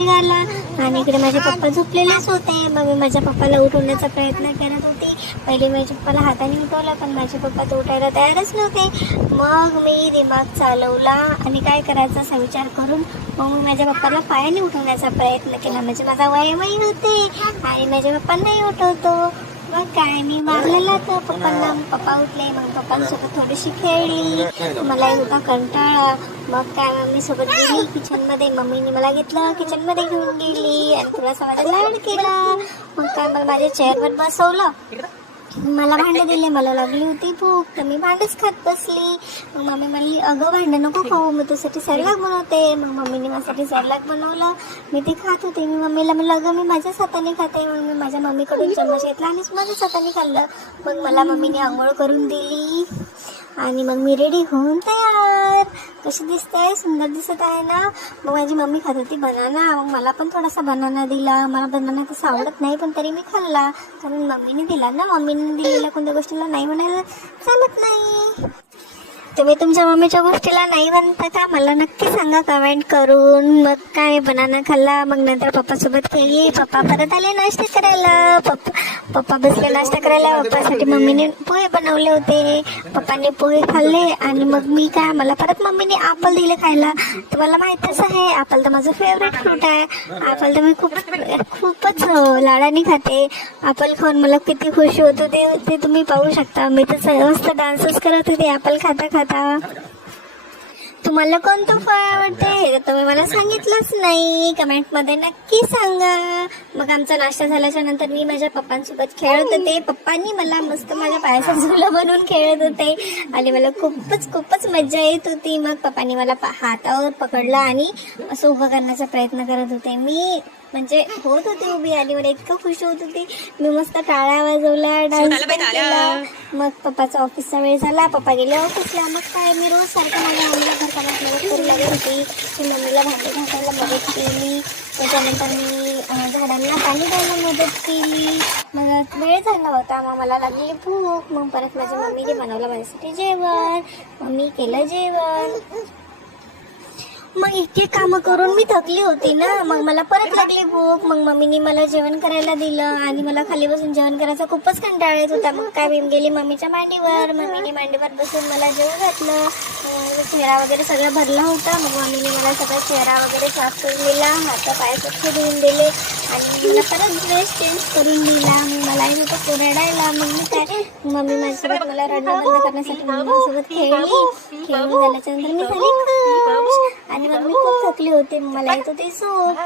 निघाला आणि इकडे माझे पप्पा झोपलेलेच होते. मग मी माझ्या पप्पाला उठवण्याचा प्रयत्न करत होती. पहिले माझ्या पप्पाला हाताने उठवलं, पण माझे पप्पा तर उठायला तयारच नव्हते. मग मी दिमाग चालवला आणि काय करायचा असा विचार करून मग मी माझ्या पप्पाला पायाने उठवण्याचा प्रयत्न केला. म्हणजे माझा व्यायामही होते आणि माझ्या पप्पांनाही उठवतो. मग काय मी मारलेला तर पप्पा उठले. मग पप्पांसोबत थोडीशी खेळली. मलाही होता कंटाळा. मग काय मम्मी सोबत गेली किचनमध्ये. मम्मीने मला घेतलं किचनमध्ये घेऊन गेली आणि थोडासा माझा लाड केला. मग काय मला माझ्या चेअरवर बसवलं. मला भांडे दिले. मला लागली होती भूक तर मी भांडेच खात बसली. मग मम्मी म्हणली अगं भांडे नको खाऊ, मी तुझ्यासाठी सॅरलॅक बनवते. मग मम्मीने माझ्यासाठी सॅरलॅक बनवलं. मी ते खात होते. मी मम्मीला म्हणलं अगं मी माझ्याच हाताने खाते. मग मी माझ्या मम्मीकडून चम्मच घेतला आणि माझ्याच हाताने खाल्लं. मग मला मम्मीने आंघोळ करून दिली आणि मग मी रेडी होऊन तयार. कशी दिसते? सुंदर दिसत आहे ना. मग माझी मम्मी खात होती बनाना. मग मला पण थोडासा बनाना दिला. मला बनाना तसं आवडत नाही पण तरी मी खाल्ला कारण मम्मीने दिला ना. मम्मीने दिलेल्या कोणत्या गोष्टीला नाही म्हणायला चालत नाही. तुम्ही तुमच्या मम्मीच्या गोष्टीला नाही म्हणता का? मला नक्की सांगा कमेंट करून. मग काय बनाना खाल्ला. मग नंतर पप्पासोबत खेळली. पप्पा परत आले नाश्ता करायला. पप्पा बसले नाश्ता करायला. पप्पासाठी मम्मीने पोहे बनवले होते. पप्पाने पोहे खाल्ले आणि मग मी काय मला परत मम्मीने ॲपल दिले खायला. तुम्हाला माहीतच आहे ॲपल तर माझं फेवरेट फ्रूट आहे. ॲपल तर मी खूपच लाडाने खाते. ॲपल खाऊन मला किती खुशी होत होते ते तुम्ही पाहू शकता. मी तर मस्त डान्सच करत होते ॲपल खाता खाता. तुम्हाला कोणतं फळ आवडते हे तर तुम्ही मला सांगितलंच नाही. कमेंटमध्ये नक्की सांगा. मग आमचा नाश्ता झाल्याच्या नंतर मी माझ्या पप्पांसोबत खेळत होते. पप्पांनी मला मस्त माझ्या पायाचा झुला बनवून खेळत होते आणि मला खूपच मज्जा येत होती. मग पप्पांनी मला हातावर पकडलं आणि असं उभं करण्याचा प्रयत्न करत होते. मी म्हणजे होत होती उभी आणि मला इतकं खुशी होत होती. मी मस्त टाळ्या वाजवल्या, डान्स केला. मग पप्पाचा ऑफिसचा वेळ झाला. पप्पा गेले ऑफिसला. मग काय मी रोज सारखं माझ्या मम्मीला घरकामात मदत करू लागत होती. मी मम्मीला भांडी घासायला मदत केली. त्याच्यानंतर मी झाडांना पाणी द्यायला मदत केली. मग वेळ झाला होता. मग मला लागली भूक. मग परत माझ्या मम्मीने बनवलं माझ्यासाठी जेवण. मग मी केलं जेवण. मग इतके कामं करून मी थकली होती ना. मग मला परत लागली भूक. मग मम्मीने मला जेवण करायला दिलं आणि मला खाली बसून जेवण करायचा खूपच कंटाळा येत होता. मग काय मी गेली मम्मीच्या मांडीवर. मम्मीने मांडीवर बसून मला जेवण घातलं. चेहरा वगैरे सगळं भरला होता. मग मम्मीने मला सगळा चेहरा वगैरे साफ करून दिला. हात पाय स्वच्छ धुवून दिले आणि मला परत ड्रेस चेंज करून दिला. मग मला येत होतं रडायला. मग मी काय मम्मी माझ्यासोबत मला रडणं बंद करण्यासाठी मम्मीसोबत खेळली. खेळून झाल्याच्या नंतर मी झाली खुश आणि मग मी खूप थकली होती. मला येत होती झोप.